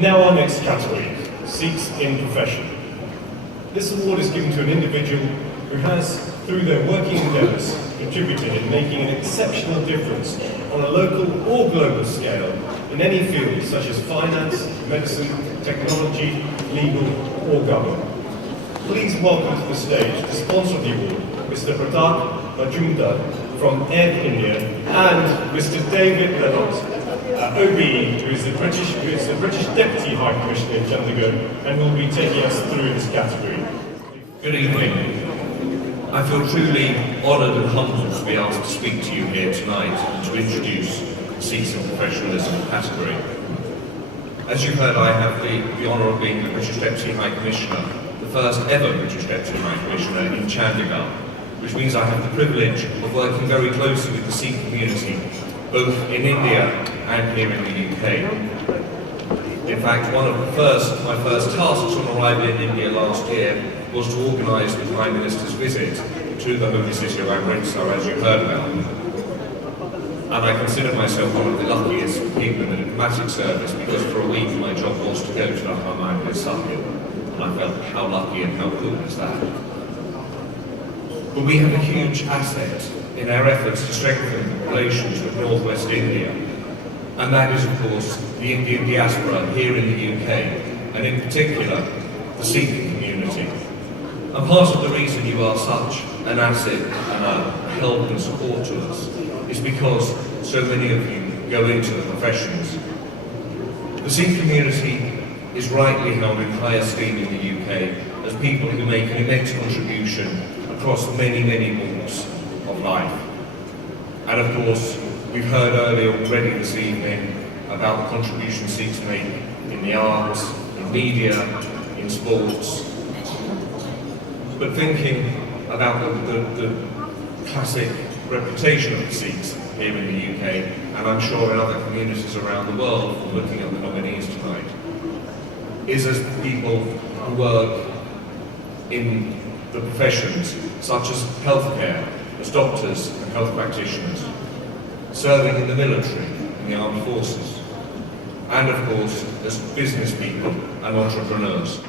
And now our next category, Sikhs in Profession. This award is given to an individual who has, through their working endeavours, contributed in making an exceptional difference on a local or global scale in any field such as finance, medicine, technology, legal or government. Please welcome to the stage the sponsor of the award, Mr. Pratak Majumdar from Air India, and Mr. David Lelliot OBE, who is the British Deputy High Commissioner in Chandigarh and will be taking us through this category. Good evening. I feel truly honoured and humbled to be asked to speak to you here tonight and to introduce the Sikhs in Professionalism category. As you've heard, I have the honour of being the British Deputy High Commissioner, the first ever British Deputy High Commissioner in Chandigarh, which means I have the privilege of working very closely with the Sikh community, both in India and here in the UK. In fact, one of my first tasks on arriving in India last year was to organise the Prime Minister's visit to the holy city of Amritsar, as you heard about. And I consider myself one of the luckiest people in the diplomatic service because for a week my job was to go to the Amritsar, and I felt how lucky and how cool is that. But we have a huge asset in our efforts to strengthen relations with Northwest India, and that is, of course, the Indian diaspora here in the UK, and in particular, the Sikh community. And part of the reason you are such an asset and a help and support to us is because so many of you go into the professions. The Sikh community is rightly held in high esteem in the UK as people who make an immense contribution across many, many walks of life. And of course, we've heard earlier already this evening about the contribution Sikhs make in the arts, in media, in sports. But thinking about the classic reputation of the Sikhs here in the UK, and I'm sure in other communities around the world, looking at the nominees tonight, is as people who work in the professions such as healthcare, as doctors and health practitioners, serving in the military and the armed forces, and of course as business people and entrepreneurs.